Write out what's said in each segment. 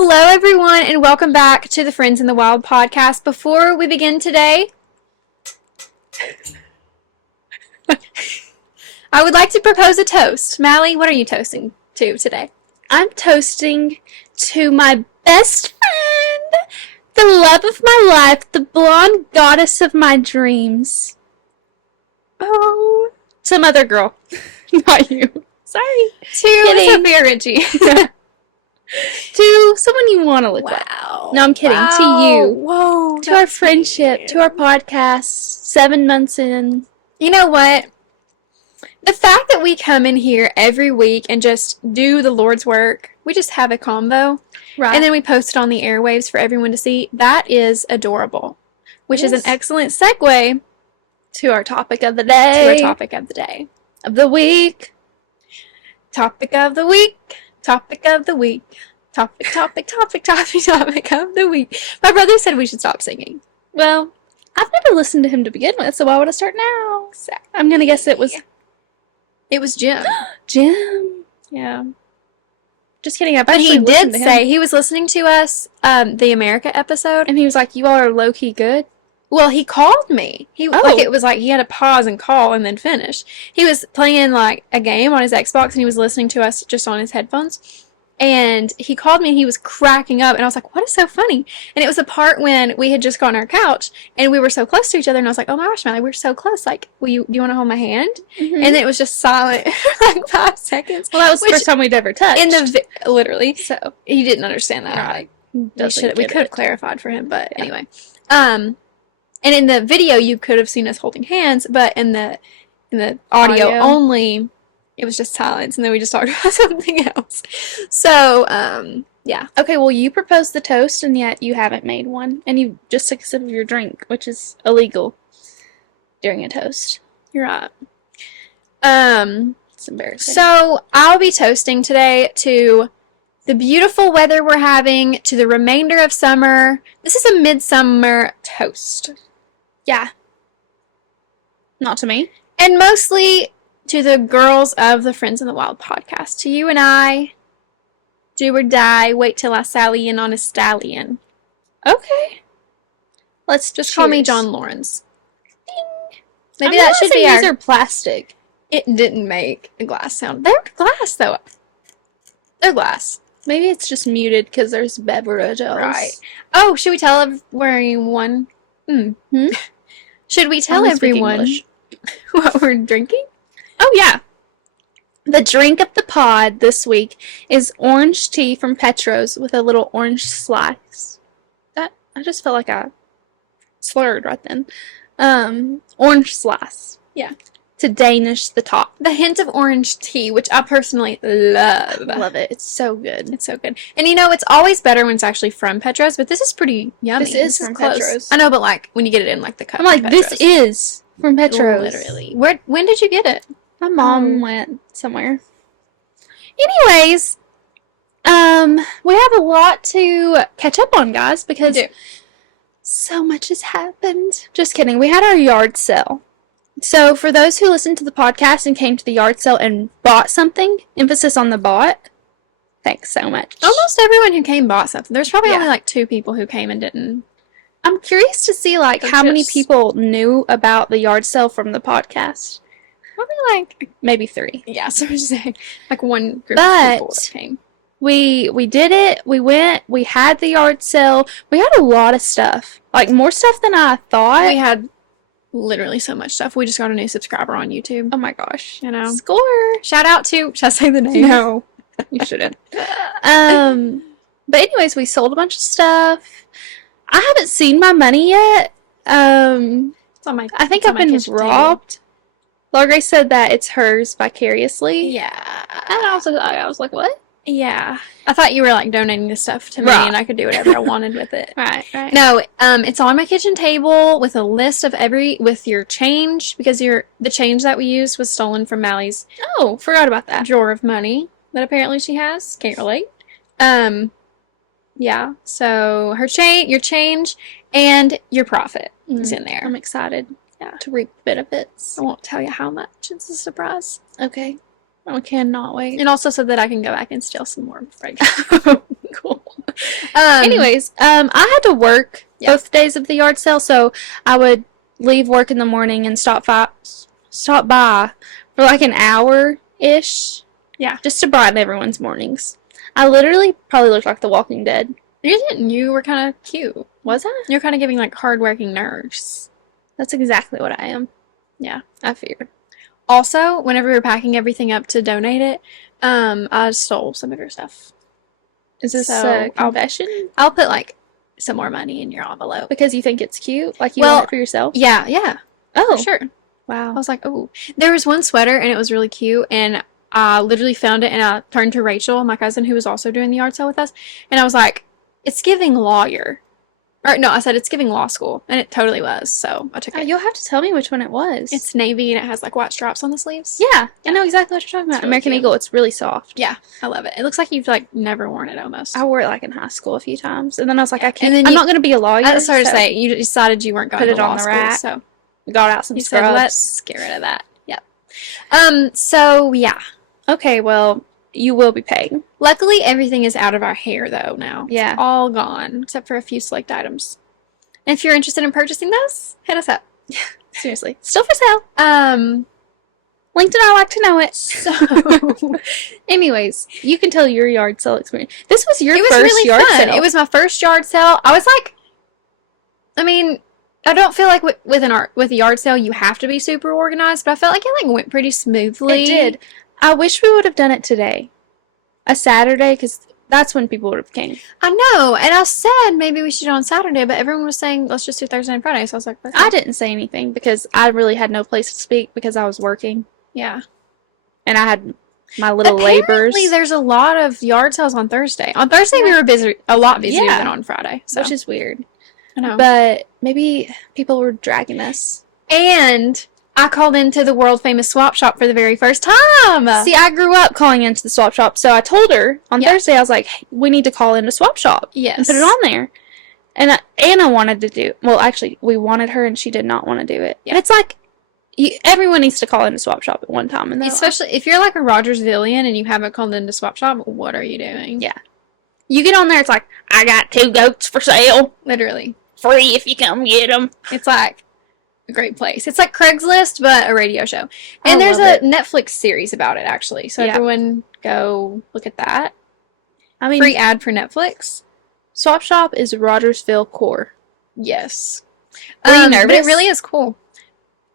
Hello, everyone, and welcome back to the Friends in the Wild podcast. Before we begin today, I would like to propose a toast. Mallie, what are you toasting to today? I'm toasting to my best friend, the love of my life, the blonde goddess of my dreams. Oh, Some other girl. Not you. Sorry. to Sophia Ritchie. To someone you want to look like. Wow. No, I'm kidding. To you. Whoa. To our friendship. To our podcast. 7 months in. You know what? The fact that we come in here every week and just do the Lord's work, we just have a combo, Right. and then we post it on the airwaves for everyone to see, that is adorable. Which is an excellent segue to our topic of the day. to our topic of the day. Of the week. Topic of the week. Topic of the week. Topic of the week. My brother said we should stop singing. Well, I've never listened to him to begin with, so why would I start now? I'm going to guess it was It was Jim. Jim. Yeah. Just kidding. But he did say, he was listening to us, the America episode. and he was like, you all are low-key good. Well, he called me. It was like he had to pause and call and then finish. He was playing like a game on his Xbox and he was listening to us just on his headphones. And he called me and he was cracking up and I was like, what is so funny? And it was the part when we had just gone on our couch and we were so close to each other and I was like, oh my gosh, Mallie, we're so close. Like, do you want to hold my hand? Mm-hmm. And then it was just silent for like 5 seconds. Well, that was the first time we'd ever touched. Literally. So, He didn't understand that. Right. We could have clarified for him, but anyway. And in the video, you could have seen us holding hands, but in the audio only, it was just silence, and then we just talked about something else. So, yeah. Okay, well, you proposed the toast, and yet you haven't made one. And you just took a sip of your drink, which is illegal during a toast. You're right. It's embarrassing. So, I'll be toasting today to the beautiful weather we're having, to the remainder of summer. This is a midsummer toast. Yeah. Not to me. And mostly to the girls of the Friends in the Wild podcast. To you and I, do or die, wait till I sally in on a stallion. Okay. Let's just call me John Lawrence. Ding. Maybe that should be these are plastic. It didn't make a glass sound. They're glass, though. They're glass. Maybe it's just muted because there's beverages. Right. Oh, should we tell everyone? Should we tell everyone what we're drinking? Oh, yeah. The drink of the pod this week is orange tea from Petro's with a little orange slice. I just felt like I slurred right then. Orange slice. Yeah. To Danish the top. The hint of orange tea, which I personally love. Love it. It's so good. It's so good. And you know, it's always better when it's actually from Petro's, but this is pretty yummy. This is from close. Petro's. I know, but like when you get it in like the cup. I'm like, from this Petro's. is from Petro's. Literally. When did you get it? My mom went somewhere. Anyways, we have a lot to catch up on, guys, because we do. So much has happened. Just kidding. We had our yard sale. So for those who listened to the podcast and came to the yard sale and bought something, emphasis on the bought, thanks so much. Almost everyone who came bought something. There's probably Yeah. only like 2 people who came and didn't. I'm curious to see like how many Purchase. people knew about the yard sale from the podcast. Probably like, Maybe 3. yeah, so I'm just saying, like one group But- of people that came. We did it. We went. We had the yard sale. We had a lot of stuff. Like more stuff than I thought. We had literally so much stuff. We just got a new subscriber on YouTube. Oh my gosh. You know. Score. Shout out to, should I say the name? No. You shouldn't. But anyways, we sold a bunch of stuff. I haven't seen my money yet. It's on my, I think it's on I've my been kitchen table. robbed. Laura Grace said that it's hers vicariously. Yeah. And I was like, what? Yeah. I thought you were like donating the stuff to me Right. and I could do whatever I wanted with it. Right. No, it's on my kitchen table with a list of with your change, because the change that we used was stolen from Mallie's Oh, forgot about that. drawer of money that apparently she has. Can't relate. Yeah. So your change and your profit is in there. I'm excited. Yeah. To reap the benefits. I won't tell you how much. It's a surprise. Okay. I cannot wait. And also so that I can go back and steal some more before I go. Cool. Anyways, I had to work both days of the yard sale, so I would leave work in the morning and stop by for like an hour-ish. Yeah. Just to brighten everyone's mornings. I literally probably looked like The Walking Dead. You didn't. You were kind of cute. Was I? You're kind of giving like hardworking nurse. That's exactly what I am. Yeah. I figured. Also, whenever we were packing everything up to donate it, I stole some of your stuff. Is this So, a confession? I'll put like some more money in your envelope. Because you think it's cute? Like you want it for yourself? Yeah. Oh. For sure. Wow. I was like, oh. There was one sweater, and it was really cute, and I literally found it, and I turned to Rachel, my cousin, who was also doing the yard sale with us, and I was like, it's giving lawyer. Or, no, I said it's giving law school, and it totally was, so I took it. You'll have to tell me which one it was. It's navy, and it has, like, white straps on the sleeves. Yeah, I know exactly what you're talking about. Really American cute. Eagle, it's really soft. Yeah, I love it. It looks like you've, like, never worn it, almost. I wore it, like, in high school a few times, and then I was like, I can't, And then I'm not going to be a lawyer. I started to say, you decided you weren't going Put to it law on the school, rack. so We got out some you scrubs. said, let's get rid of that. Yep. So, yeah. Okay, well, you will be paying. Luckily, everything is out of our hair, though, now. Yeah. It's all gone, except for a few select items. And if you're interested in purchasing those, hit us up. Seriously. Still for sale. Linked and I like to know it. So, anyways, you can tell your yard sale experience. This was your it was first really yard fun. sale. It was my first yard sale. I was like, I mean, I don't feel like with a yard sale you have to be super organized, but I felt like it like went pretty smoothly. It did. I wish we would have done it today. A Saturday, because that's when people would have came. I know, and I said maybe we should do it on Saturday, but everyone was saying let's just do Thursday and Friday, so I was like, okay. I didn't say anything because I really had no place to speak because I was working. Yeah. And I had my little labors. Apparently there's a lot of yard sales on Thursday. On Thursday we were a lot busier than on Friday. So. Which is weird. I know. But maybe people were dragging us. And I called into the world famous swap shop for the very first time. See, I grew up calling into the swap shop, so I told her on Thursday, I was like, hey, we need to call into swap shop. Yes. And put it on there. And Anna wanted to do, well, actually, we wanted her, and she did not want to do it. Yeah. And it's like, everyone needs to call into swap shop at one time. Especially if you're like a Rogersvillian and you haven't called into swap shop, what are you doing? Yeah. You get on there, it's like, I got 2 goats for sale. Literally. Free if you come get them. It's like a great place. It's like Craigslist, but a radio show. And there's a Netflix series about it, actually. So everyone go look at that. I mean, free ad for Netflix. Swap Shop is Rogersville core. Yes. Were you nervous? But it really is cool.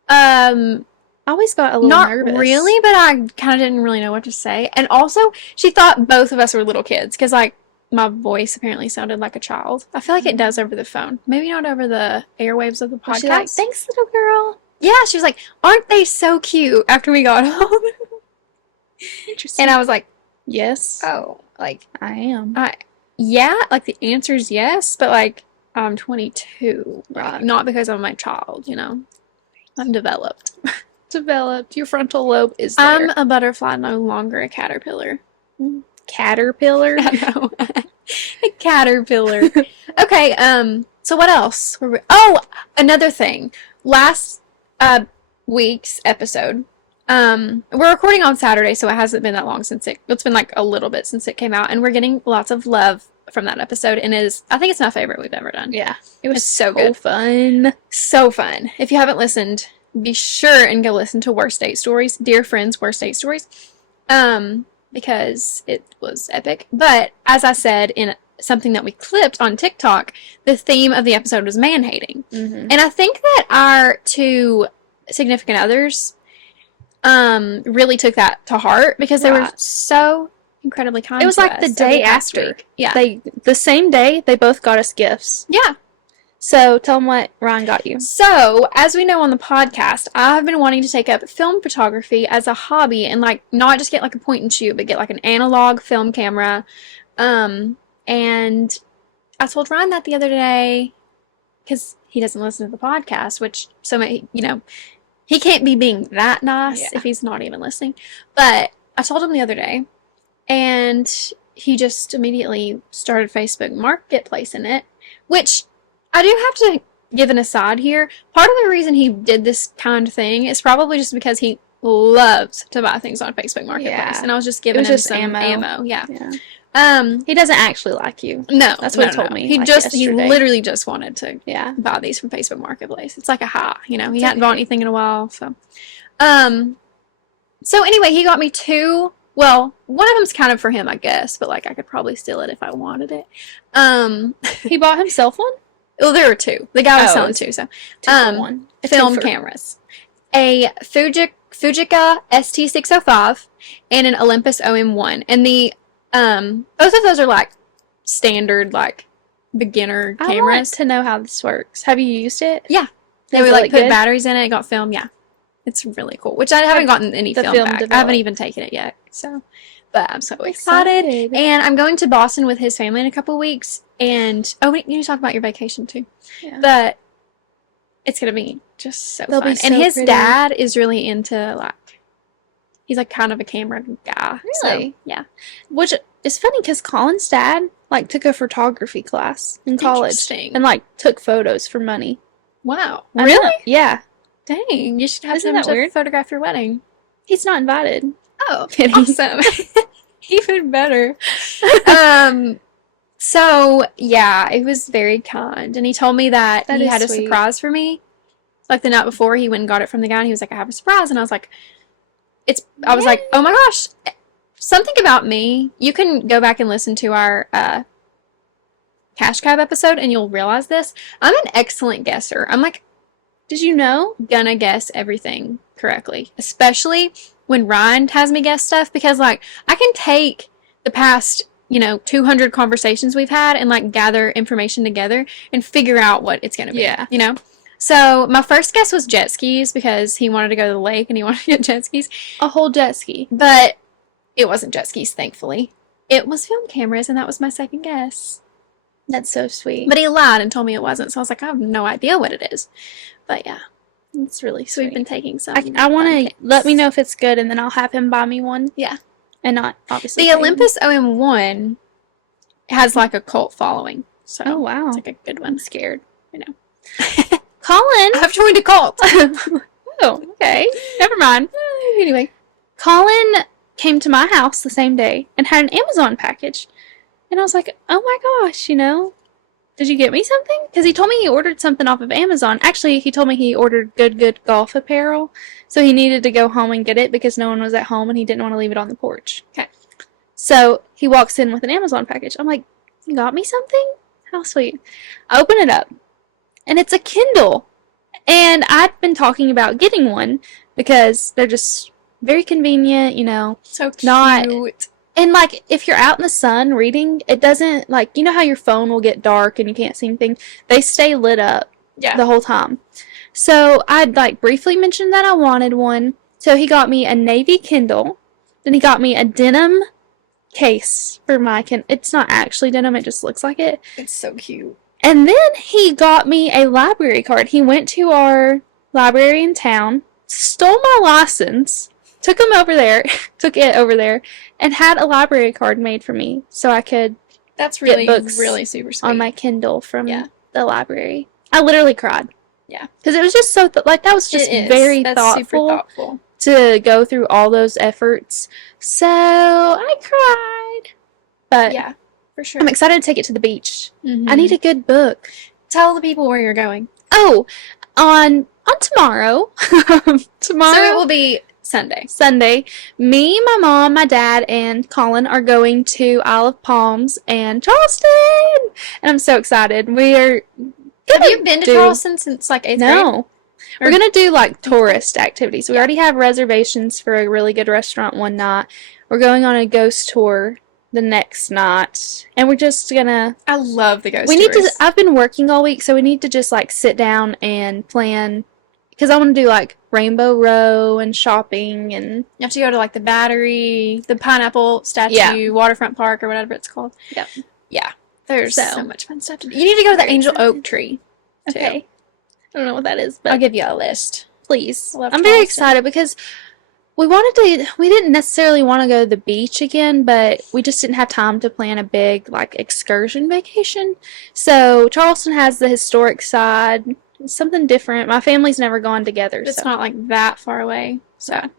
I always got a little nervous. Not really, but I kind of didn't really know what to say. And also, she thought both of us were little kids. Because, like, my voice apparently sounded like a child. I feel like it does over the phone. Maybe not over the airwaves of the podcast. She's like, thanks, little girl. Yeah, she was like, aren't they so cute after we got home? Interesting. And I was like, yes. Oh, like, I am. Yeah, like, the answer is yes, but, like, I'm 22. Right. Not because I'm my child, you know. I'm developed. Developed. Your frontal lobe is there. I'm a butterfly, no longer a caterpillar. Caterpillar? I know. A caterpillar. Okay, so what else? Another thing. Last week's episode, we're recording on Saturday, so it hasn't been that long since it's been like a little bit since it came out, and we're getting lots of love from that episode, and I think it's my favorite we've ever done. Yeah. It was so good. Fun. So fun. If you haven't listened, be sure and go listen to Worst Date Stories, Dear Friends Worst Date Stories, because it was epic. But, as I said in something that we clipped on TikTok, the theme of the episode was man-hating. Mm-hmm. And I think that our 2 significant others really took that to heart, because they were so incredibly kind to us. It was like the day after. Yeah. The same day, they both got us gifts. Yeah. So, tell them what Ryan got you. So, as we know on the podcast, I've been wanting to take up film photography as a hobby and, like, not just get, like, a point and shoot, but get, like, an analog film camera. And I told Ryan that the other day, because he doesn't listen to the podcast, which, he can't be being that nice if he's not even listening. But I told him the other day, and he just immediately started Facebook Marketplace in it, which I do have to give an aside here. Part of the reason he did this kind of thing is probably just because he loves to buy things on Facebook Marketplace, Yeah. and I was just It giving was him just some ammo. Yeah. He doesn't actually like you. No, That's what no, he told no. me. He like, just, he yesterday. literally just wanted to Yeah. buy these from Facebook Marketplace. It's like a high, you know. He It's hadn't bought okay. anything in a while, so. So anyway, he got me two. Well, one of them's kind of for him, I guess, but like I could probably steal it if I wanted it. He bought himself one? Well, there were two. The guy was Oh, selling it's two, so. 2 for 1. A Film twofer. cameras. A Fujica ST605 and an Olympus OM1. And the both of those are like standard like beginner I want cameras. to know how this works. Have you used it? Yeah. They Does would it like look put good? batteries in it, got film, yeah. It's really cool. Which I haven't gotten any the film film back. I developed. haven't even taken it yet. So but I'm so excited. Excited. And I'm going to Boston with his family in a couple weeks. And you need to talk about your vacation too. Yeah. But it's gonna be just so They'll fun. be so and his pretty. dad is really into like, he's like kind of a camera guy. Really? So, yeah. Which is funny because Colin's dad like took a photography class in college Interesting. and like took photos for money. Wow. I know. Really? Yeah. Dang. You should have Isn't him that to weird? photograph your wedding. He's not invited. Oh, Kidding. awesome. Even better. So yeah, it was very kind. And he told me that That he is had a sweet. surprise for me. Like the night before, he went and got it from the guy, and he was like, I have a surprise. And I was like, I was like, oh my gosh. Something about me. You can go back and listen to our Cash Cab episode, and you'll realize this. I'm an excellent guesser. I'm like, Did you know? gonna guess everything correctly, especially when Ryan has me guess stuff, because like I can take the past 200 conversations we've had and like gather information together and figure out what it's gonna be. Yeah. So my first guess was jet skis because he wanted to go to the lake and he wanted to get jet skis, A whole jet ski. but it wasn't jet skis, thankfully. It was film cameras, and that was my second guess. That's so sweet. But he lied and told me it wasn't, so I was like, I have no idea what it is. But yeah, It's really so we've sweet. been taking some. I want fun to pics. let me know if it's good, and then I'll have him buy me one. Yeah. And not obviously The pay me. Olympus OM1 has like a cult following, so Oh wow. it's like a good one. I'm scared. I know. Colin. I've joined a cult. Oh, okay. Never mind. Anyway, Colin came to my house the same day and had an Amazon package. And I was like, oh my gosh, did you get me something? Because he told me he ordered something off of Amazon. Actually, he told me he ordered good golf apparel. So he needed to go home and get it because no one was at home and he didn't want to leave it on the porch. Okay. So he walks in with an Amazon package. I'm like, you got me something? How sweet. I open it up and it's a Kindle. And I'd been talking about getting one because they're just very convenient, so cute. Not- And, like, if you're out in the sun reading, it doesn't, like, you know how your phone will get dark and you can't see anything? They stay lit up Yeah. the whole time. So, I'd, like, briefly mentioned that I wanted one. So, he got me a navy Kindle. Then he got me a denim case for my Kindle. It's not actually denim, it just looks like it. It's so cute. And then he got me a library card. He went to our library in town, stole my license, took it over there, and had a library card made for me so I could That's Get really, books really super sweet. on my Kindle from Yeah. the library. I literally cried. Yeah. Because it was just so, that was just It is. very That's thoughtful super thoughtful. to go through all those efforts. So, I cried. But Yeah, for sure. I'm excited to take it to the beach. Mhm. I need a good book. Tell the people where you're going. Oh, on tomorrow. Tomorrow. So it will be Sunday. Sunday. Me, my mom, my dad, and Colin are going to Isle of Palms and Charleston. And I'm so excited. We're Have you been to Charleston since like 8th grade? No. We're going to do like tourist activities. We already have reservations for a really good restaurant one night. We're going on a ghost tour the next night. And we're just going to... I love the ghost We need to... tours. I've been working all week, so we need to just like sit down and plan... Because I want to do like Rainbow Row and shopping and... You have to go to like the Battery, the Pineapple Statue, Yeah. Waterfront Park, or whatever it's called. Yep. Yeah. There's So. so much fun stuff to do. You need to go to the Very Angel excited. Oak Tree. too. Okay. I don't know what that is, but I'll give you a list. please. I love I'm very Charleston. excited because we didn't necessarily want to go to the beach again, but we just didn't have time to plan a big like excursion vacation. So Charleston has the historic side, it's something different. My family's never gone together. It's so. not like that far away. So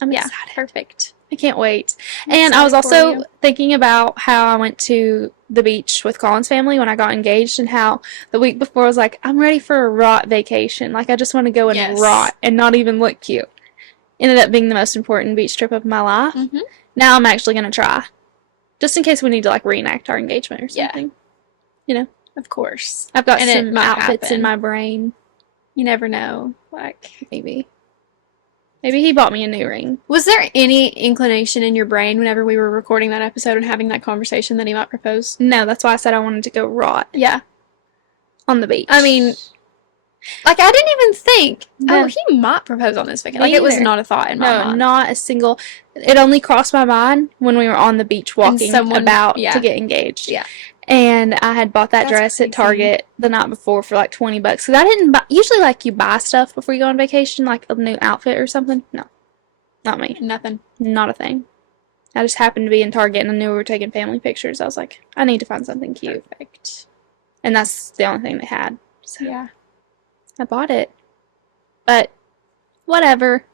I'm Yeah, excited. perfect. I can't wait. I'm And I was excited for also you. thinking about how I went to the beach with Colin's family when I got engaged, and how the week before I was like, I'm ready for a rot vacation. Like, I just want to go and Yes. rot and not even look cute. Ended up being the most important beach trip of my life. Mm-hmm. Now I'm actually going to try. Just in case we need to, like, reenact our engagement or Yeah. something. You know? Of course. I've got And it some might outfits in happen. my brain. You never know. Like, Maybe he bought me a new ring. was there any inclination in your brain whenever we were recording that episode and having that conversation that he might propose? No, that's why I said I wanted to go rot Yeah. on the beach. I mean, like, I didn't even think, No. oh, he might propose on this vacation. Me Like, it was either. not a thought in my no, mind. not a single. It only crossed my mind when we were on the beach walking about to get engaged. Yeah. And I had bought that That's dress crazy. at Target the night before for like $20. Because I didn't buy, usually like you buy stuff before you go on vacation, like a new outfit or something. No, not me. Nothing. Not a thing. I just happened to be in Target and I knew we were taking family pictures. I was like, I need to find something cute. Perfect. And that's the only thing they had. So Yeah. I bought it. But whatever.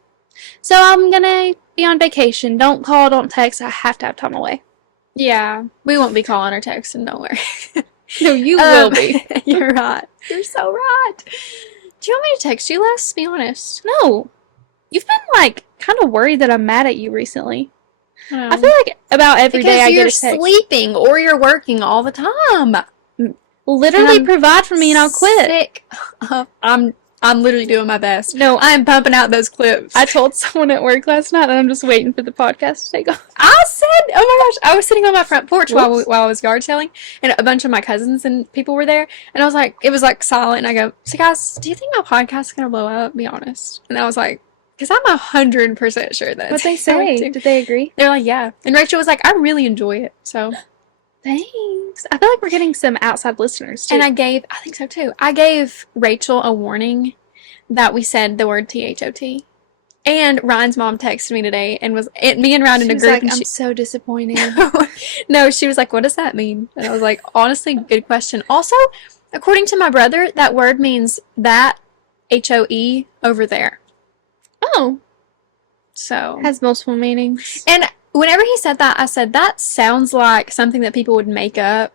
So I'm gonna be on vacation. Don't call, don't text. I have to have time away. Yeah. We won't be calling or texting, don't worry. No, you will be. You're right. You're so right. Do you want me to text you less? Be honest. No. You've been like kind of worried that I'm mad at you recently. I I feel like about every day I get you're a text. sleeping or you're working all the time. Literally And I'm provide for me and I'll quit. Sick. I'm literally doing my best. No, I'm pumping out those clips. I told someone at work last night that I'm just waiting for the podcast to take off. I said, oh my gosh, I was sitting on my front porch while Whoops. I was yard selling, and a bunch of my cousins and people were there, and I was like, it was like silent, and I go, so guys, do you think my podcast is going to blow up? Be honest. And I was like, because I'm 100% sure that What'd they it's going say? to. Did they agree? They're like, yeah. And Rachel was like, I really enjoy it, so. Thanks. I feel like we're getting some outside listeners too. And I think so too, I gave Rachel a warning that we said the word THOT. And Ryan's mom texted me today and me and Ryan in a group. Like, and I'm so disappointed. No, she was like, what does that mean? And I was like, honestly, good question. Also, according to my brother, that word means that, HOE, over there. Oh, So. has multiple meanings. And whenever he said that, I said, that sounds like something that people would make up,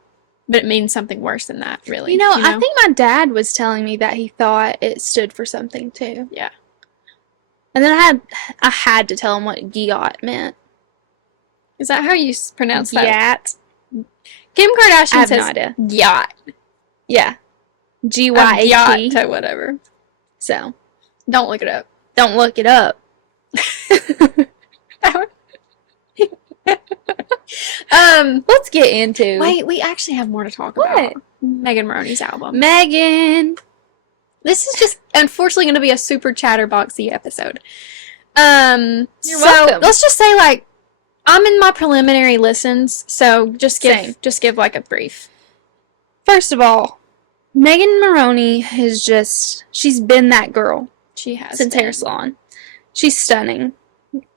but it means something worse than that, really. I think my dad was telling me that he thought it stood for something too. Yeah. And then I had to tell him what "gyat" meant. Is that how you pronounce that? Yat. Kim Kardashian I have says no idea. yacht. Yeah. GYAT. Yacht to whatever. So, Don't look it up. don't look it up. Let's get into. Wait, we actually have more to talk What? about. Megan Maroney's album. Megan. This is just unfortunately going to be a super chatterboxy episode. You're So welcome. let's just say, like, I'm in my preliminary listens, so just Same. give like a brief. First of all, Megan Maroney is she's been that girl She has since been. Hair Salon. She's stunning,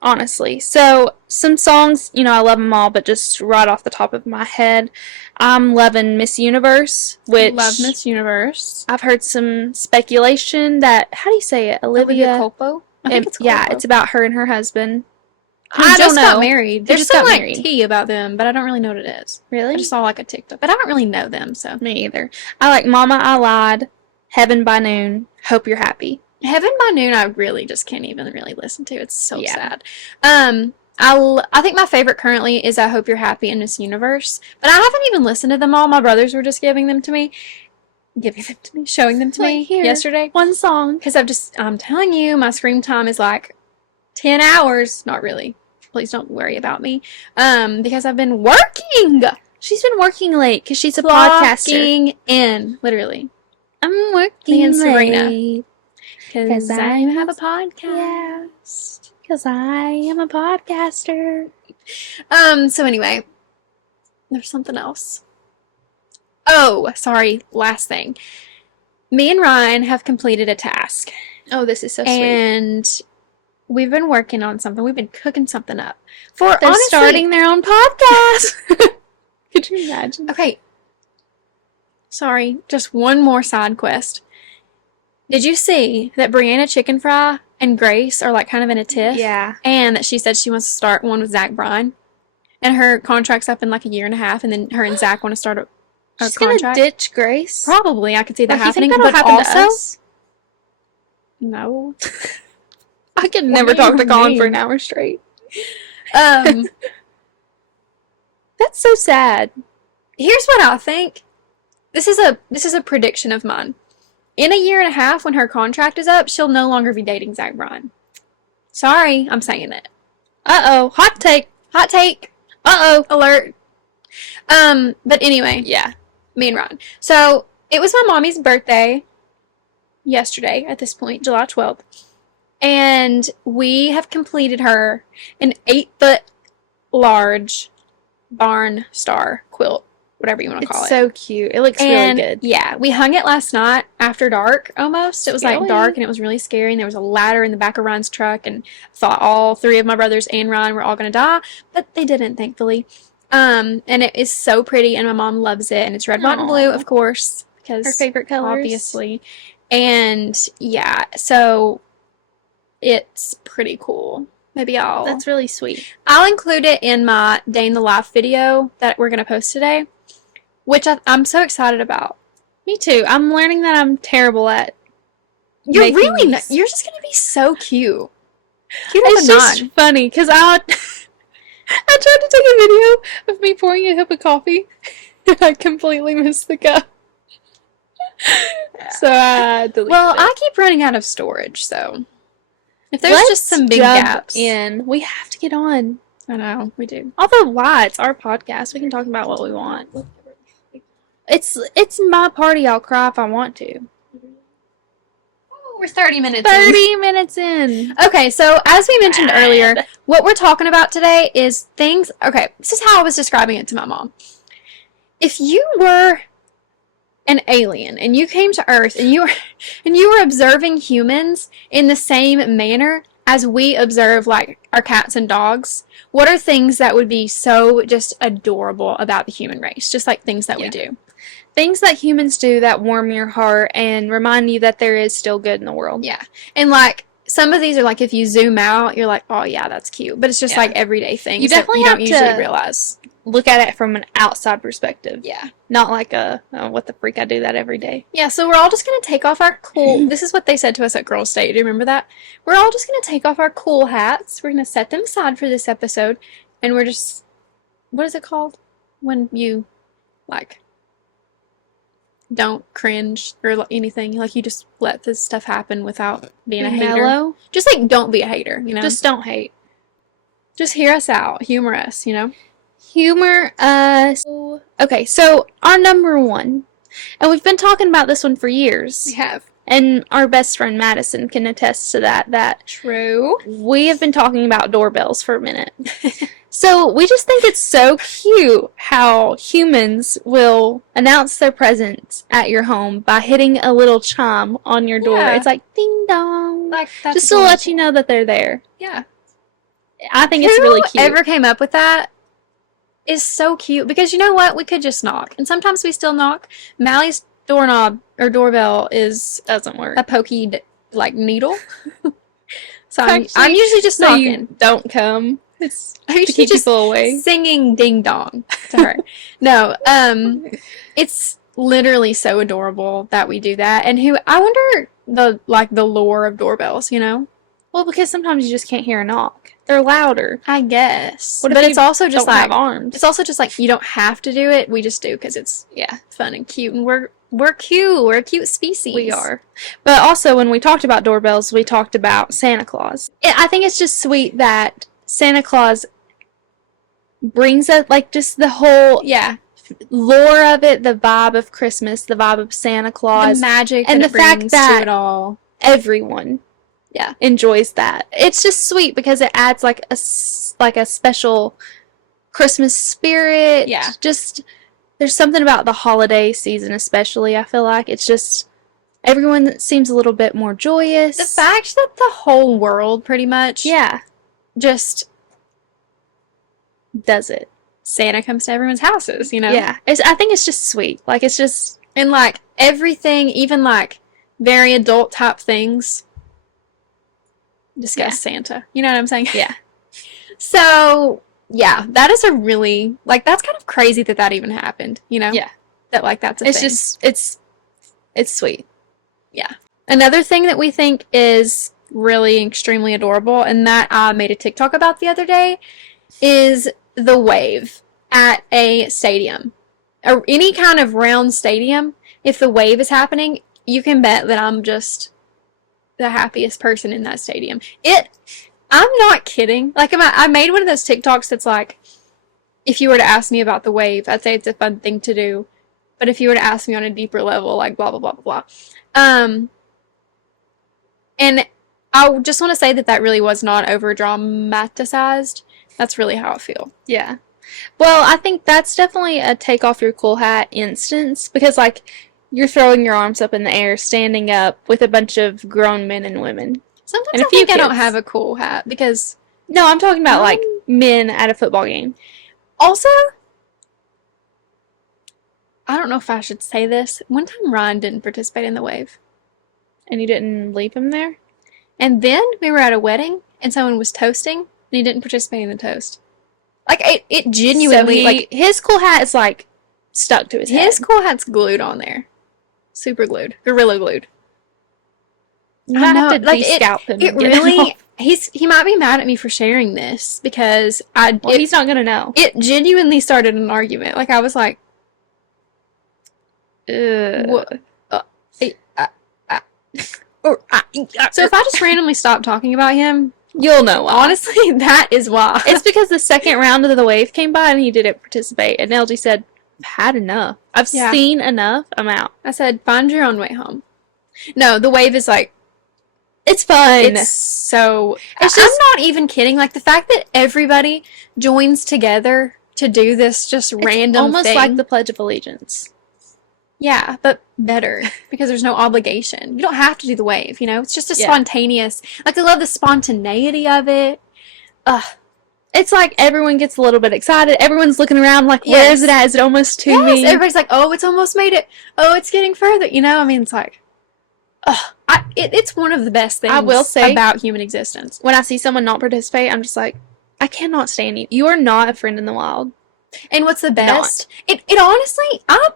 honestly. So, some songs, I love them all, but just right off the top of my head, I'm loving Miss Universe, which Love Miss Universe. I've heard some speculation that, how do you say it? Olivia Culpo. I think it's Culpo. Yeah, it's about her and her husband. Who I just don't got know. married. They There's just some got like married. tea about them, but I don't really know what it is. Really? I just saw like a TikTok, but I don't really know them, so. Me either. I like Mama I Lied, Heaven by Noon, Hope You're Happy. Heaven by Noon, I really just can't even really listen to. It's so Yeah. sad. I think my favorite currently is I Hope You're Happy and Miss Universe, but I haven't even listened to them all. My brothers were just showing them to me Like, here. yesterday. One song. Because I'm telling you, my screen time is like 10 hours. Not really. Please don't worry about me. Because I've been working. She's been working late because she's a podcaster. Clocking in, literally. I'm working Me and Serena. late. Because I have a podcast. Yeah. Because I am a podcaster. So anyway, there's something else. Oh, sorry. Last thing. Me and Ryan have completed a task. Oh, this is so sweet. And we've been working on something. We've been cooking something up. For They're honestly, starting their own podcast. Could you imagine? Okay. Sorry. Just one more side quest. Did you see that Brianna Chicken Fry and Grace are like kind of in a tiff. Yeah. And that she said she wants to start one with Zach Bryan. And her contract's up in like a year and a half, and then her and Zach want to start a She's contract. gonna ditch Grace. Probably, I could see that happening. You think but that'll happen to also, us? no. I could What never do talk you to Colin mean? for an hour straight. Um, That's so sad. here's what I think. This is a prediction of mine. In a year and a half, when her contract is up, she'll no longer be dating Zach Bryan. Sorry, I'm saying it. Uh-oh. Hot take. Hot take. Uh-oh. Alert. But anyway, Yeah. me and Ron. So, it was my mommy's birthday yesterday at this point, July 12th. And we have completed her an 8-foot large barn star quilt, whatever you want to call It's it. so cute. It looks And really good. yeah, we hung it last night after dark almost. It was like Scary. dark and it was really scary. And there was a ladder in the back of Ron's truck. And I thought all 3 of my brothers and Ron were all going to die. But they didn't, thankfully. And it is so pretty. And my mom loves it. And it's red, white, and blue, Aw. of course. Because Her favorite colors. obviously. And yeah, so it's pretty cool. Maybe That's really sweet. I'll include it in my day in the life video that we're going to post today, which I'm so excited about. Me too. I'm learning that I'm terrible at You're making really these. you're just going to be so cute. Cute It's as just none. funny because I tried to take a video of me pouring a cup of coffee and I completely missed the cup. So I deleted Well, it. I keep running out of storage, so if there's Let's just some big jump gaps. in. We have to get on. I know, we do. Although why? It's our podcast. We can talk about what we want. It's my party. I'll cry if I want to. Oh, we're 30 minutes 30 minutes in. Okay, so as we mentioned Bad. earlier, what we're talking about today is things. Okay, this is how I was describing it to my mom. If you were an alien and you came to Earth and you were observing humans in the same manner as we observe like our cats and dogs, what are things that would be so just adorable about the human race? Just like things that we do. Things that humans do that warm your heart and remind you that there is still good in the world. Yeah. And like some of these are like if you zoom out, you're like, oh yeah, that's cute. But it's just Yeah. like everyday things You that definitely you don't have usually to- realize. Look at it from an outside perspective. Yeah. Not like a, oh, what the freak, I do that every day. Yeah, so we're all just going to take off our cool... This is what they said to us at Girls' Day. Do you remember that? We're all just going to take off our cool hats. We're going to set them aside for this episode. And we're just... What is it called? When you, like, don't cringe or anything. Like, you just let this stuff happen without being a hater. Mellow. Just, like, don't be a hater, you know? Just don't hate. Just hear us out. Humor us, you know? Humor us. Okay, so our number one, and we've been talking about this one for years, We have. and our best friend Madison can attest to that True. we have been talking about doorbells for a minute. So we just think it's so cute how humans will announce their presence at your home by hitting a little chime on your door. Yeah. It's like ding dong, Like, that's just to let you know that they're there. Yeah. I think it's really cute. Whoever came up with that is so cute because you know what? We could just knock, and sometimes we still knock. Mallie's doorknob or doorbell Doesn't work. a pokey like needle, so I'm Actually, usually just So knocking. you don't come. It's I'm to usually keep just people away. singing ding dong to her. No, it's literally so adorable that we do that, and I wonder the lore of doorbells. You know, Well, because sometimes you just can't hear a knock. They're louder. I guess, What if but you it's also just don't like have arms. it's also just like you don't have to do it. We just do because it's fun and cute, and we're cute. We're a cute species. We are. But also, when we talked about doorbells, we talked about Santa Claus. I think it's just sweet that Santa Claus brings us, like, just the whole Yeah, lore of it, the vibe of Christmas, the vibe of Santa the Claus. magic and that the it fact brings that- to it all. Everyone enjoys that. It's just sweet because it adds, like, a special Christmas spirit. Yeah. Just, there's something about the holiday season especially, I feel like. It's just, everyone seems a little bit more joyous. The fact that the whole world pretty much Yeah. just Does it. Santa comes to everyone's houses, you know? Yeah. I think it's just sweet. Like, it's just, And like everything, even like very adult type things, discuss Santa. You know what I'm saying? Yeah. So, yeah, that is a really, like, that's kind of crazy that even happened, you know? Yeah. That, like, that's a It's thing. just, it's sweet. Yeah. Another thing that we think is really extremely adorable, and that I made a TikTok about the other day, is the wave at a stadium. Or any kind of round stadium, if the wave is happening, you can bet that I'm just the happiest person in that stadium. I'm not kidding. Like, I made one of those TikToks that's like, if you were to ask me about the wave, I'd say it's a fun thing to do. But if you were to ask me on a deeper level, like, blah, blah, blah, blah, blah. And I just want to say that really was not over dramatized. That's really how I feel. Yeah. Well, I think that's definitely a take off your cool hat instance, because, like, you're throwing your arms up in the air, standing up with a bunch of grown men and women. Sometimes and I think I don't have a cool hat because... No, I'm talking about, like, men at a football game. Also, I don't know if I should say this. One time Ryan didn't participate in the wave. And you didn't leave him there? And then we were at a wedding, and someone was toasting, and he didn't participate in the toast. Like, it genuinely... So like, his cool hat is, like, stuck to his head. His cool hat's glued on there. Super glued. Gorilla glued. You might have to de-scalp him. It really... He might be mad at me for sharing this, because he's not gonna know. It genuinely started an argument. Like, I was like... What? So if I just randomly stop talking about him, you'll know why. Honestly, that is why. It's because the second round of the wave came by and he didn't participate. And LG said, I've had enough. I've seen enough. I'm out. I said, find your own way home. No, the wave is like... It's fun. It's so... I'm not even kidding. Like, the fact that everybody joins together to do this just random thing. Almost like the Pledge of Allegiance. Yeah, but better, because there's no obligation. You don't have to do the wave, you know? It's just a spontaneous... Like, I love the spontaneity of it. It's like everyone gets a little bit excited. Everyone's looking around like, where is it at? Is it almost to me? Everybody's like, oh, it's almost made it. Oh, it's getting further. You know? I mean, it's like... it's one of the best things I will say, about human existence. When I see someone not participate, I'm just like, I cannot stand you. You are not a friend in the wild. And what's the best? It honestly... I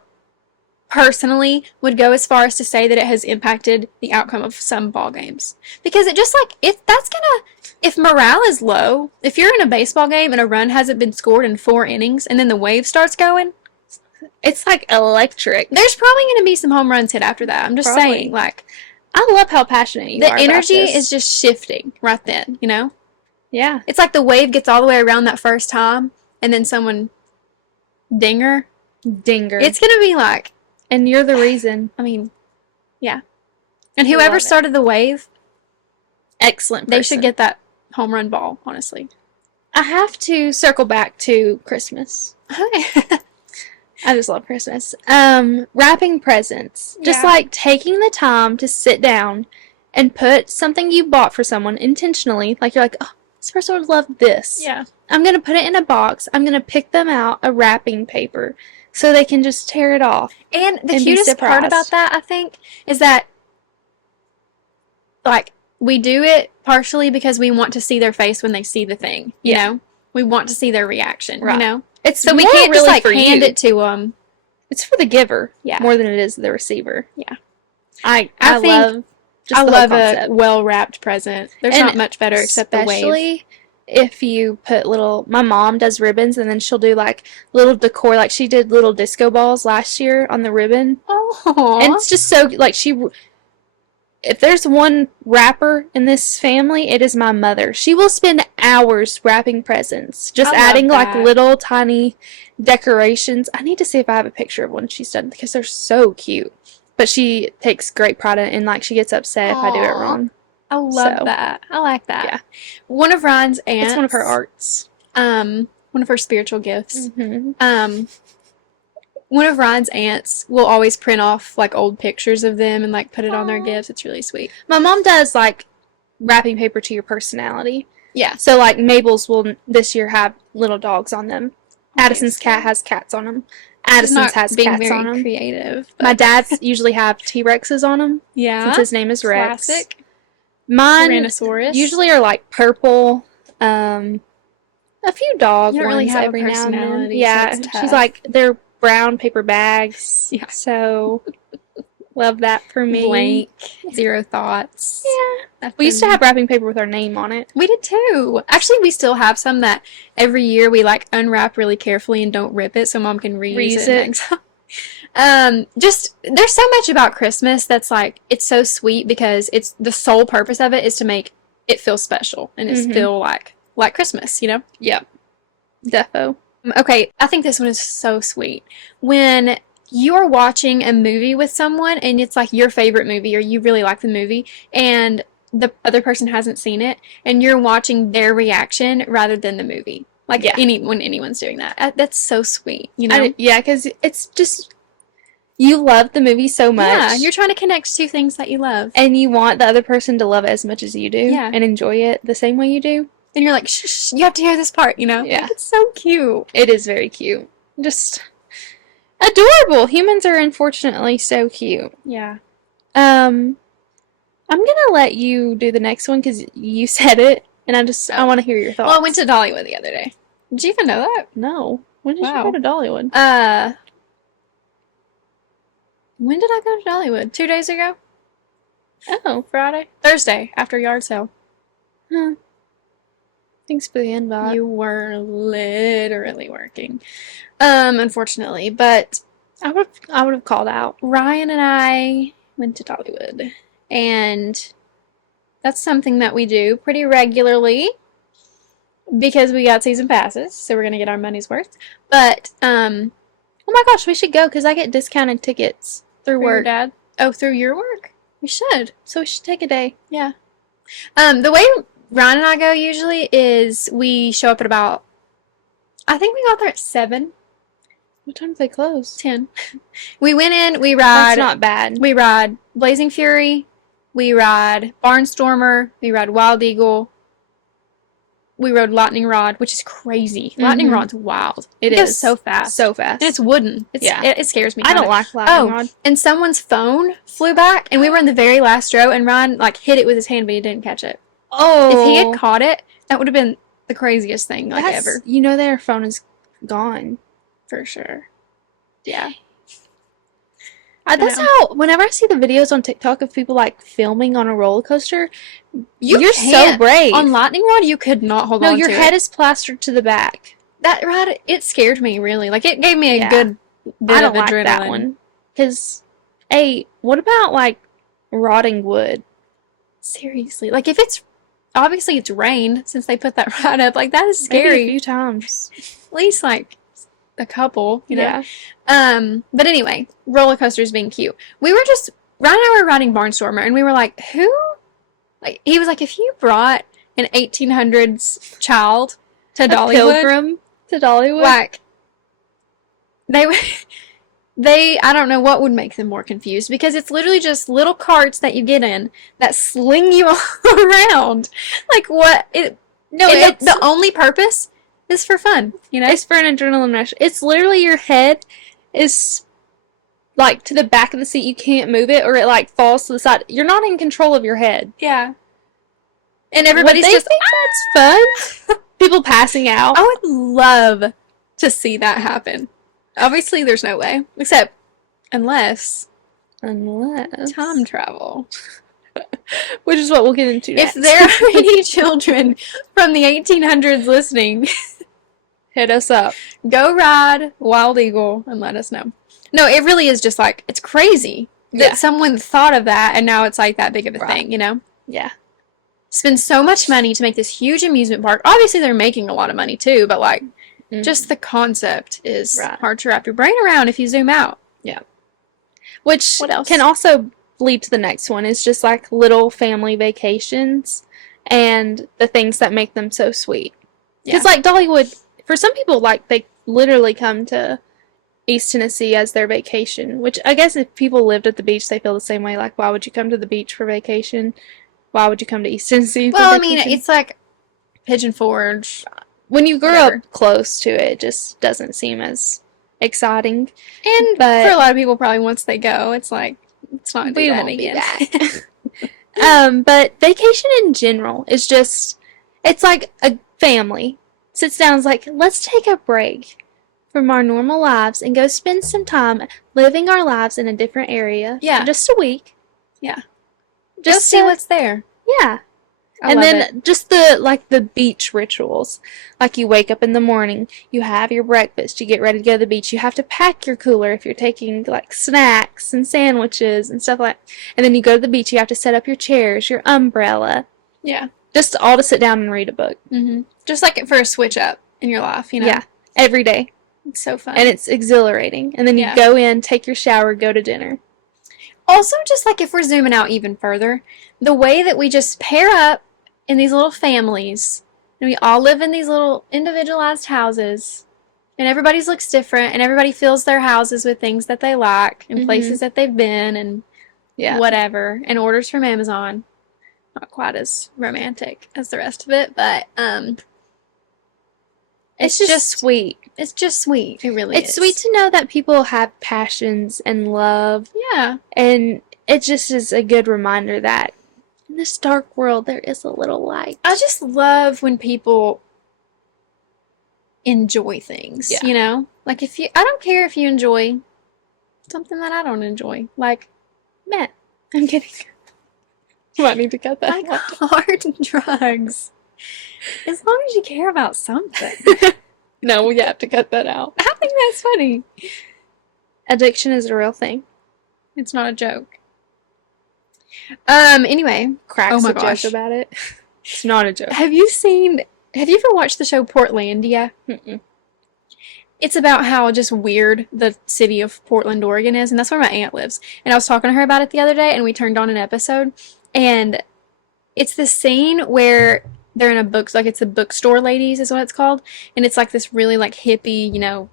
personally would go as far as to say that it has impacted the outcome of some ball games, because it just like if morale is low, if you're in a baseball game and a run hasn't been scored in 4 innings and then the wave starts going, it's like electric. There's probably going to be some home runs hit after that. I'm just saying, like, I love how passionate you are. The energy is just shifting right then, you know? Yeah. It's like the wave gets all the way around that first time and then someone dinger. It's going to be like, and you're the reason. I mean, yeah. And whoever started the wave, excellent person. They should get that home run ball, honestly. I have to circle back to Christmas. I just love Christmas. Wrapping presents. Just like taking the time to sit down and put something you bought for someone intentionally. Like, you're like, oh, this person would love this. Yeah. I'm going to put it in a box. I'm going to pick them out a wrapping paper so they can just tear it off. And the cutest part about that, I think, is that, like, we do it partially because we want to see their face when they see the thing, you know? We want to see their reaction, you know? So we can't really just, like, hand it to them. It's for the giver more than it is the receiver. Yeah. I love a well-wrapped present. There's not much better except the wave. Especially if you put my mom does ribbons, and then she'll do, like, little decor. Like, she did little disco balls last year on the ribbon. Oh. And it's just so, like, if there's one wrapper in this family, it is my mother. She will spend hours wrapping presents. Just adding, like, little tiny decorations. I need to see if I have a picture of one she's done, because they're so cute. But she takes great pride in it, and, like, she gets upset if I do it wrong. I love that. I like that. Yeah. One of Ryan's aunts... It's one of her arts. One of her spiritual gifts. Mm-hmm. One of Ryan's aunts will always print off, like, old pictures of them and, like, put it on their gifts. It's really sweet. My mom does, like, wrapping paper to your personality. Yeah. So, like, Mabel's will this year have little dogs on them. Addison's cat has cats on them. Addison's has cats on them. Creative. My dad's usually have T-Rexes on them. Yeah. Since his name is Rex. Classic. Mine Tyrannosaurus. usually are like purple. A few dog You don't ones really have a every now and then. personality, so Yeah, it's she's tough. like they're brown paper bags. Yeah. So love that for me. Blank, zero thoughts. Yeah. We used to have wrapping paper with our name on it. We did too. Actually, we still have some that every year we like unwrap really carefully and don't rip it so Mom can reuse it next time. Just there's so much about Christmas that's like it's so sweet because it's the sole purpose of it is to make it feel special and it's feel like Christmas, you know? Yep. Defo. Okay, I think this one is so sweet. When you're watching a movie with someone and it's like your favorite movie or you really like the movie and the other person hasn't seen it and you're watching their reaction rather than the movie. Like when anyone's doing that. That's so sweet, you know? Yeah, because it's just you love the movie so much. Yeah, you're trying to connect two things that you love. And you want the other person to love it as much as you do. Yeah. And enjoy it the same way you do. And you're like, shh, you have to hear this part, you know? Yeah. Like, it's so cute. It is very cute. Just adorable. Humans are unfortunately so cute. Yeah. I'm gonna let you do the next one because you said it, and I want to hear your thoughts. Well, I went to Dollywood the other day. Did you even know that? No. When did you go to Dollywood? When did I go to Dollywood? 2 days ago? Oh. Friday? Thursday, after yard sale. Huh. Thanks for the invite. You were literally working. Unfortunately, but I would have called out. Ryan and I went to Dollywood, and that's something that we do pretty regularly because we got season passes, so we're gonna get our money's worth. But oh my gosh, we should go because I get discounted tickets through work. Your dad? Oh, through your work? We should. So we should take a day. Yeah. The way Ryan and I go usually is we show up at about, I think we got there at 7. What time do they close? 10. We went in, we ride. That's not bad. We ride Blazing Fury, we ride Barnstormer, we ride Wild Eagle, we rode Lightning Rod, which is crazy. Lightning Rod's wild. It goes so fast. So fast. And it's wooden. It scares me. I don't like Lightning Rod. And someone's phone flew back, and we were in the very last row, and Ryan like hit it with his hand, but he didn't catch it. Oh. If he had caught it, that would have been the craziest thing ever. You know their phone is gone. For sure. Yeah. That's how, whenever I see the videos on TikTok of people like filming on a roller coaster, you're so brave. On Lightning Rod, you could not hold on to it. No, your head is plastered to the back. That ride, it scared me, really. Like, it gave me a good bit of adrenaline. Like that one. Because, hey, what about, like, rotting wood? Seriously. Like, if it's, obviously it's rained since they put that ride up. Like, that is scary. Maybe a few times. At least, like, a couple, you know? Yeah. But anyway, roller coasters being cute. We were just, Ryan and I were riding Barnstormer, and we were like, who? Like, he was like, if you brought an 1800s child to Dollywood. Pilgrim to Dollywood? Like, I don't know what would make them more confused, because it's literally just little carts that you get in that sling you all around. Like, what? The only purpose is for fun, you know? It's for an adrenaline rush. It's literally your head is, like, to the back of the seat. You can't move it, or it, like, falls to the side. You're not in control of your head. Yeah. And everybody's just, that's fun. People passing out. I would love to see that happen. Obviously, there's no way. Except, unless time travel. Which is what we'll get into next. If there are any children from the 1800s listening, hit us up. Go ride Wild Eagle and let us know. No, it really is just like, it's crazy that someone thought of that and now it's like that big of a thing, you know? Yeah. Spend so much money to make this huge amusement park. Obviously, they're making a lot of money too, but like, just the concept is hard to wrap your brain around if you zoom out. Yeah. Which can also lead to the next one. It's just like little family vacations and the things that make them so sweet. Because like Dollywood, for some people, like they literally come to East Tennessee as their vacation, which I guess if people lived at the beach, they feel the same way. Like, why would you come to the beach for vacation? Why would you come to East Tennessee for vacation? Well, I mean, it's like Pigeon Forge. When you grew up close to it, it just doesn't seem as exciting. And for a lot of people, probably once they go, it's like, it's not do that again. But vacation in general is just, it's like a family sits down and is like, let's take a break from our normal lives and go spend some time living our lives in a different area. Yeah. Just a week. Yeah. Just see what's there. Yeah. And then just the beach rituals. Like you wake up in the morning, you have your breakfast, you get ready to go to the beach. You have to pack your cooler if you're taking like snacks and sandwiches and stuff like that. And then you go to the beach, you have to set up your chairs, your umbrella. Yeah. Just all to sit down and read a book. Mm-hmm. Just like for a switch up in your life, you know? Yeah. Every day. It's so fun. And it's exhilarating. And then you go in, take your shower, go to dinner. Also, just like if we're zooming out even further, the way that we just pair up in these little families, and we all live in these little individualized houses, and everybody's looks different, and everybody fills their houses with things that they like, and places that they've been, and whatever, and orders from Amazon. Not quite as romantic as the rest of it, but it's just sweet. It's just sweet. It really is. It's sweet to know that people have passions and love. Yeah. And it just is a good reminder that in this dark world, there is a little light. I just love when people enjoy things, you know? Like I don't care if you enjoy something that I don't enjoy. Like, Matt, I'm kidding. You might need to cut that. Like hard drugs. As long as you care about something. No, we have to cut that out. I think that's funny. Addiction is a real thing. It's not a joke. Anyway. Cracks a joke about it. It's not a joke. Have you ever watched the show Portlandia? Mm-mm. It's about how just weird the city of Portland, Oregon is, and that's where my aunt lives. And I was talking to her about it the other day, and we turned on an episode, and it's the scene where they're in a book, like it's the bookstore ladies is what it's called, and it's like this really like hippie, you know,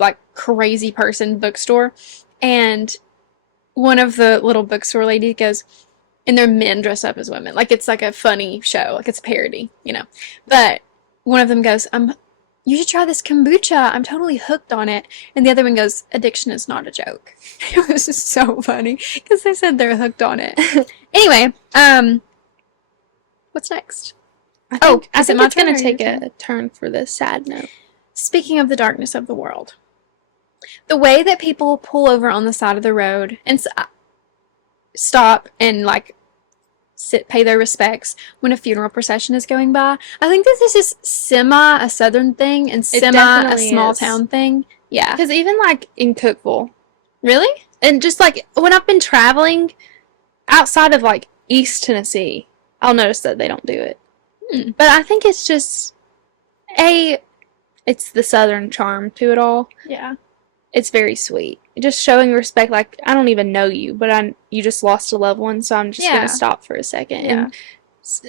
like crazy person bookstore, and one of the little bookstore ladies goes, and they're men dressed up as women, like it's like a funny show, like it's a parody, you know, but one of them goes, you should try this kombucha, I'm totally hooked on it, and the other one goes, addiction is not a joke. It was just so funny, because they said they're hooked on it. Anyway, what's next? I think it's going to take a turn for the sad note. Speaking of the darkness of the world, the way that people pull over on the side of the road and stop and like pay their respects when a funeral procession is going by, I think that this is semi a southern thing and semi a small town thing. Yeah. Because even like in Cookeville. Really? And just like when I've been traveling outside of like East Tennessee, I'll notice that they don't do it. But I think it's just it's the southern charm to it all. Yeah. It's very sweet. Just showing respect, like, I don't even know you, but you just lost a loved one, so I'm just going to stop for a second. Yeah. And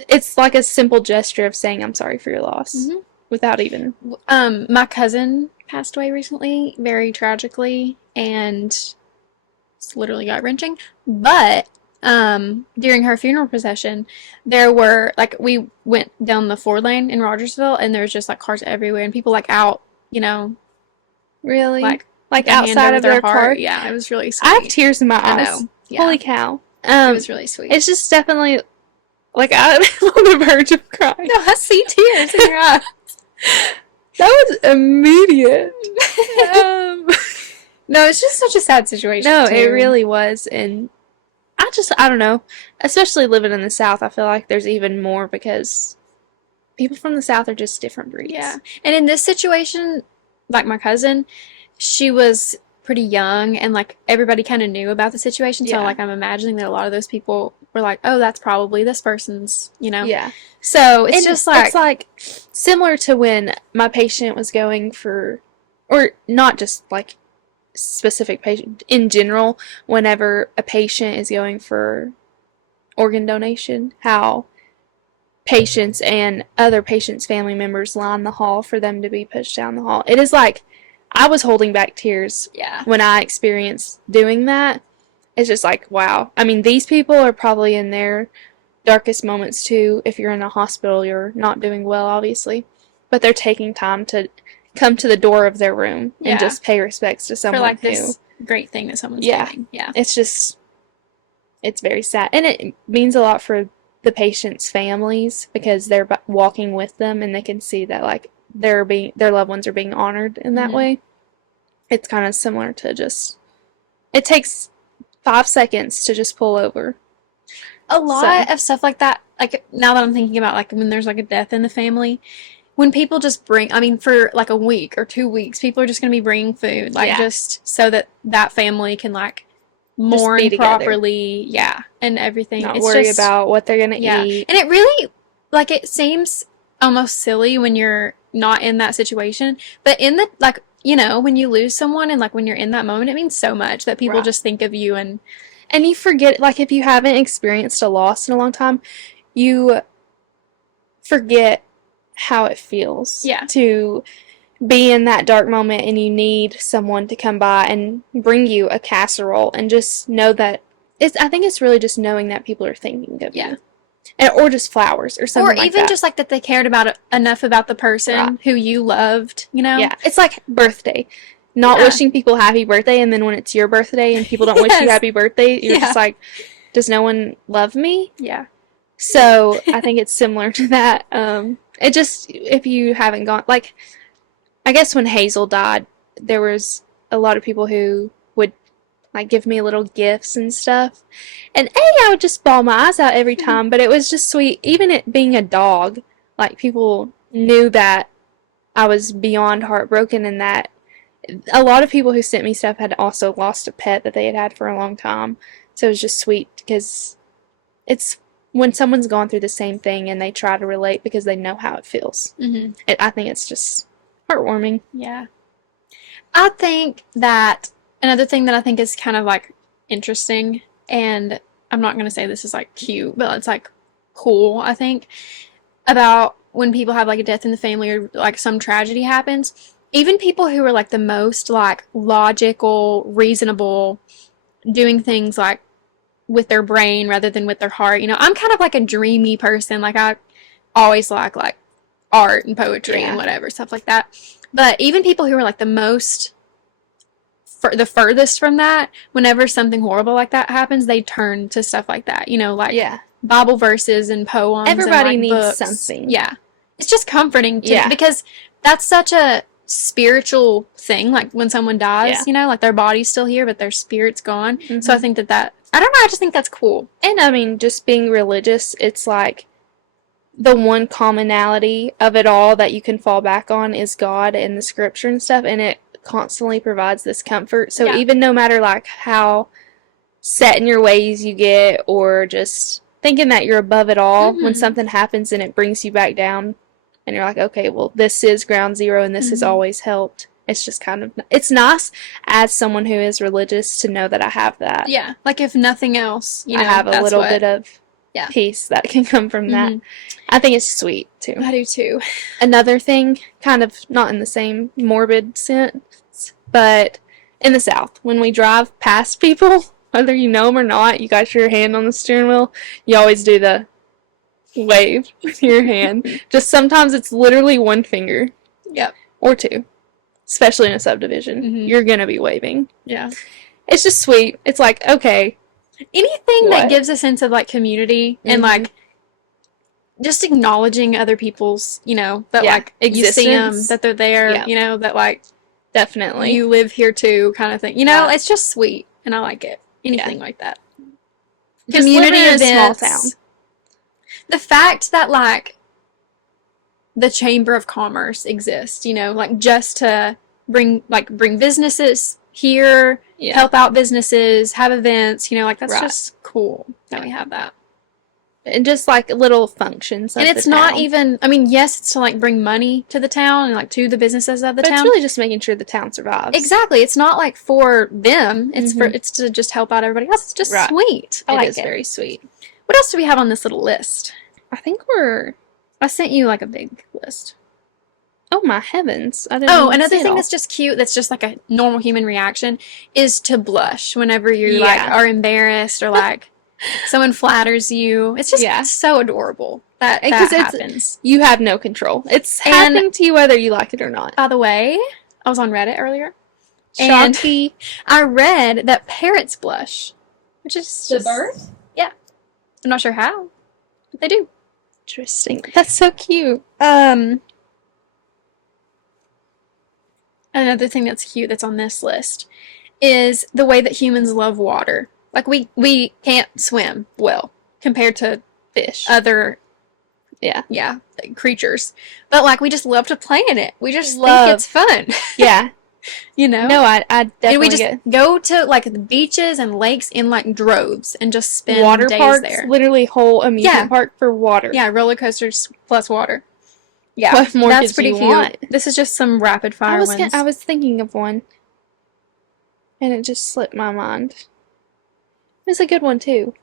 it's like a simple gesture of saying I'm sorry for your loss without even... my cousin passed away recently, very tragically, and it's literally gut-wrenching. But during her funeral procession, there were, like, we went down the 4-lane in Rogersville, and there was just, like, cars everywhere, and people, like, out, you know... Really? Like outside of their car? Yeah, it was really sweet. I have tears in my eyes. I know. Yeah. Holy cow. It was really sweet. It's just definitely, like, I'm on the verge of crying. No, I see tears in your eyes. That was immediate. No, it's just such a sad situation. No, too. it really was. And I don't know. Especially living in the South, I feel like there's even more because people from the South are just different breeds. Yeah. And in this situation, like my cousin, she was pretty young, and like everybody kind of knew about the situation, so like I'm imagining that a lot of those people were like, oh, that's probably this person's, you know. Yeah. So it's just like, it's like similar to when my patient was going for, or not just like specific patient, in general, whenever a patient is going for organ donation, how patients and other patients' family members line the hall for them to be pushed down the hall. It is like, I was holding back tears when I experienced doing that. It's just like, wow. I mean, these people are probably in their darkest moments too. If you're in a hospital, you're not doing well, obviously. But they're taking time to come to the door of their room and just pay respects to someone for like this great thing that someone's doing. Yeah. It's just, it's very sad. And it means a lot for the patients' families because they're walking with them and they can see that, like, their loved ones are being honored in that way. It's kind of similar to just, it takes 5 seconds to just pull over. A lot of stuff like that, like, now that I'm thinking about, like, when there's, like, a death in the family, when people just bring, I mean, for, like, a week or 2 weeks, people are just going to be bringing food, like, just so that that family can, like, mourn properly, and everything. Not worry about what they're going to eat. And it really, like, it seems almost silly when you're not in that situation, but in the, like, you know, when you lose someone and, like, when you're in that moment, it means so much that people just think of you. And you forget, like, if you haven't experienced a loss in a long time, you forget how it feels to be in that dark moment, and you need someone to come by and bring you a casserole and just know that I think it's really just knowing that people are thinking of you. And, or just flowers or something like that. Or even just, like, that they cared about enough about the person who you loved, you know? Yeah. It's like birthday. Not wishing people happy birthday, and then when it's your birthday and people don't wish you happy birthday, you're just like, does no one love me? Yeah. So I think it's similar to that. It just, if you haven't gone, like, I guess when Hazel died, there was a lot of people who would, like, give me little gifts and stuff. And I would just bawl my eyes out every time, but it was just sweet. Even it being a dog, like, people knew that I was beyond heartbroken, and that a lot of people who sent me stuff had also lost a pet that they had had for a long time. So it was just sweet because it's when someone's gone through the same thing and they try to relate because they know how it feels. I think it's just heartwarming. Yeah. I think that another thing that I think is kind of, like, interesting, and I'm not going to say this is, like, cute, but it's, like, cool, I think, about when people have, like, a death in the family or, like, some tragedy happens. Even people who are, like, the most, like, logical, reasonable, doing things, like, with their brain rather than with their heart. You know, I'm kind of, like, a dreamy person. Like, I always like art and poetry and whatever, stuff like that. But even people who are, like, the most, the furthest from that, whenever something horrible like that happens, they turn to stuff like that. You know, like Bible verses and poems. Everybody and, like, needs books. something. Yeah. It's just comforting to me because that's such a spiritual thing. Like, when someone dies, you know, like, their body's still here, but their spirit's gone. So I think that I don't know, I just think that's cool. And, I mean, just being religious, it's like the one commonality of it all that you can fall back on is God and the scripture and stuff, and it constantly provides this comfort. So even no matter, like, how set in your ways you get, or just thinking that you're above it all, when something happens and it brings you back down, and you're like, okay, well, this is ground zero, and this has always helped. It's just kind of, it's nice as someone who is religious to know that I have that. Yeah, like, if nothing else, you know, I have a little bit of peace that can come from that. I think it's sweet, too. I do, too. Another thing, kind of not in the same morbid sense, but in the South, when we drive past people, whether you know them or not, you got your hand on the steering wheel, you always do the wave with your hand. Just sometimes it's literally one finger. Yep. Or two. Especially in a subdivision. You're going to be waving. Yeah. It's just sweet. It's like, okay. Anything that gives a sense of, like, community and, like, just acknowledging other people's, you know, that, like, existence. You see them, that they're there, you know, that, like, definitely you live here too, kind of thing. You know, it's just sweet, and I like it. Anything like that. Community in a small town. The fact that, like, the Chamber of Commerce exists, you know, like, just to bring businesses here, help out businesses, have events, you know, like, that's just cool that we have that. And just, like, little functions of and it's not even, I mean, yes, it's to, like, bring money to the town and, like, to the businesses of the town. But it's really just making sure the town survives. Exactly. It's not, like, for them. It's it's to just help out everybody else. It's just sweet. It is very sweet. What else do we have on this little list? I think I sent you, like, a big list. Oh, my heavens. I didn't even another see it thing all. that's just cute, that's just, like, a normal human reaction, is to blush whenever you, like, are embarrassed or, like, someone flatters you. It's just so adorable that happens. You have no control. It's happening to you whether you like it or not. By the way, I was on Reddit earlier. Sharky. And I read that parrots blush. which is The just, birth? yeah. I'm not sure how, but they do. Interesting. That's so cute. Another thing that's cute that's on this list is the way that humans love water. Like, we can't swim well compared to Fish. other, Yeah. creatures. But, like, we just love to play in it. We just think Love. it's fun. Yeah. You know? No, I definitely And we just get go to, like, the beaches and lakes in, like, droves and just spend water days parks. there. Literally whole amusement Yeah. park for water. Yeah, roller coasters plus water. Yeah, What more that's could pretty you cute. want? This is just some rapid fire ones. I was thinking of one, and it just slipped my mind. It's a good one too.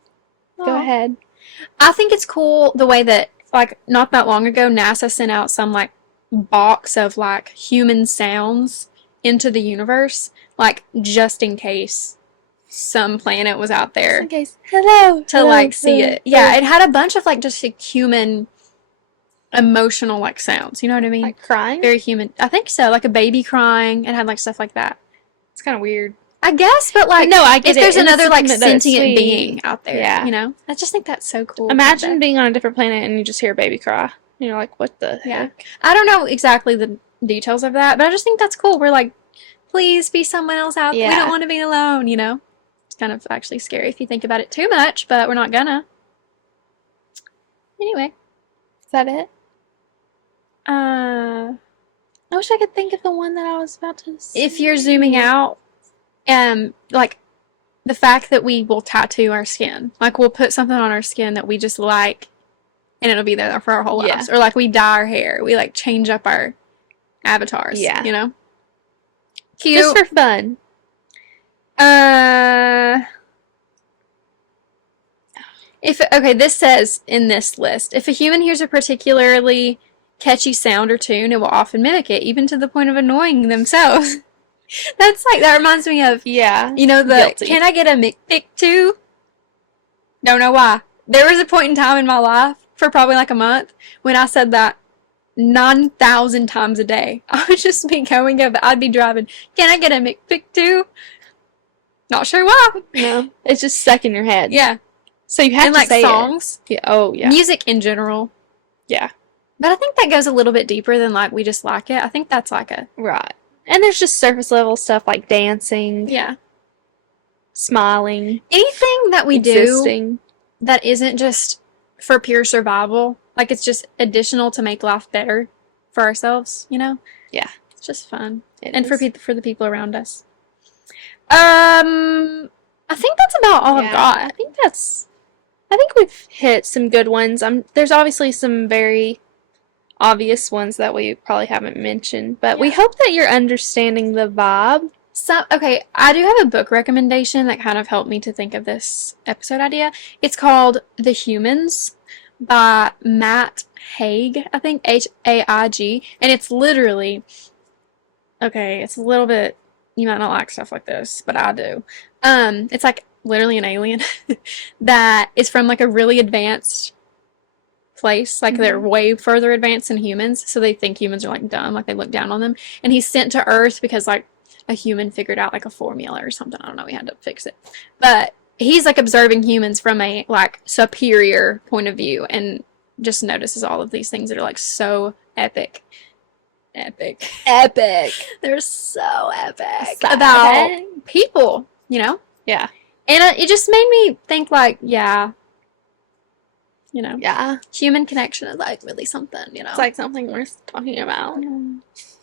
Go Aw. ahead. I think it's cool the way that, like, not that long ago, NASA sent out some, like, box of, like, human sounds into the universe, like, just in case some planet was out there In case. Hello. to, like, see it. Yeah, it had a bunch of, like, just like, human emotional, like, sounds. You know what I mean? Like crying. Very human. I think so. Like a baby crying. It had, like, stuff like that. It's kind of weird. I guess, but, like, no, I get if it. there's And it's another, like, something that it's sentient sweet. being out there, Yeah. you know? I just think that's so cool. Imagine being on a different planet and you just hear a baby cry. And you're like, what the Yeah. heck? I don't know exactly the details of that, but I just think that's cool. We're like, please be someone else out there. We Yeah. don't want to be alone, you know? It's kind of actually scary if you think about it too much, but we're not gonna. Anyway. Is that it? Uh, I wish I could think of the one that I was about to say. if you're zooming out, like, the fact that we will tattoo our skin. Like, we'll put something on our skin that we just like, and it'll be there for our whole Yeah. lives. Or, like, we dye our hair. We, like, change up our avatars. Yeah. You know? Cute. Just for fun. Okay, this says in this list, if a human hears a particularly catchy sound or tune, it will often mimic it, even to the point of annoying themselves. That reminds me of, Yeah. you know, the, Guilty. can I get a McPick too? Don't know why. There was a point in time in my life, for probably like a month, when I said that 9,000 times a day. I would just be going up, I'd be driving, can I get a McPick too? Not sure why. No. It's just stuck in your head. Yeah. So you have And to like say songs. it. Yeah. Oh, yeah. Music in general. Yeah. But I think that goes a little bit deeper than, like, we just like it. I think that's like a, Right. And there's just surface level stuff like dancing, yeah. smiling, Anything that we do existing. that isn't just for pure survival, like, it's just additional to make life better for ourselves, you know? Yeah. It's just fun. It And for is. for the people around us. I think that's about all I've Yeah. got. I think we've hit some good ones. There's obviously some very obvious ones that we probably haven't mentioned, but we Yeah. hope that you're understanding the vibe. So, okay, I do have a book recommendation that kind of helped me to think of this episode idea. It's called The Humans by Matt Haig, I think, Haig, and it's literally, okay, it's a little bit, you might not like stuff like this, but I do. It's like literally an alien that is from like a really advanced place, like they're way further advanced than humans, so they think humans are like dumb, like they look down on them, and he's sent to Earth because like a human figured out like a formula or something. I don't know, we had to fix it, but he's like observing humans from a like superior point of view and just notices all of these things that are like so epic. They're so epic So about epic. people, you know. Yeah. And it just made me think, like, yeah, you know, Yeah. human connection is like really something, you know. It's like something worth talking about.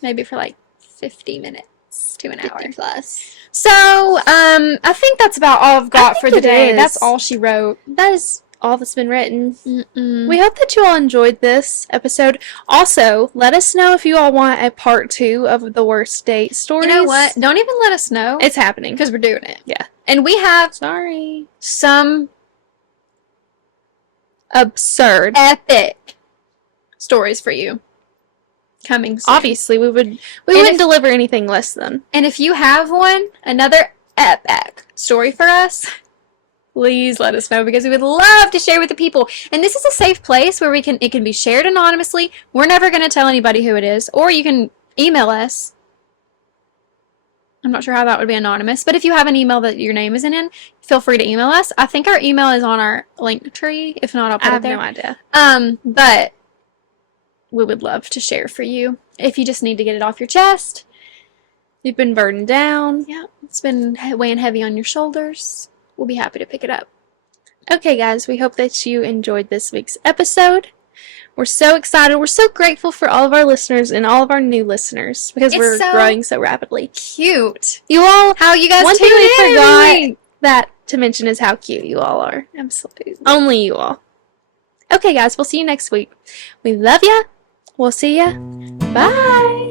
Maybe for like 50 minutes to an hour. 50 plus. So, I think that's about all I've got for the think it day. is. That's all she wrote. That is all that's been written. Mm-mm. We hope that you all enjoyed this episode. Also, let us know if you all want a part 2 of the worst date stories. You know what? Don't even let us know. It's happening. because we're doing it. Yeah. And we have Sorry. some Absurd. epic stories for you coming soon. Obviously, we wouldn't if- deliver anything less than. And if you have another epic story for us, please let us know because we would love to share with the people. And this is a safe place where it can be shared anonymously. We're never going to tell anybody who it is, or you can email us I'm not sure how that would be anonymous, but if you have an email that your name isn't in, feel free to email us. I think our email is on our link tree. If not, I'll put I it have there. no idea. But we would love to share for you. If you just need to get it off your chest, You've been burdened down. yeah, it's been weighing heavy on your shoulders, we'll be happy to pick it up. Okay, guys, we hope that you enjoyed this week's episode. We're so excited. We're so grateful for all of our listeners and all of our new listeners because we're growing so rapidly. Cute. You all, how you guys one tune thing we in forgot every week. that to mention is how cute you all are. Absolutely. Only you all. Okay, guys, we'll see you next week. We love ya. We'll see ya. Bye.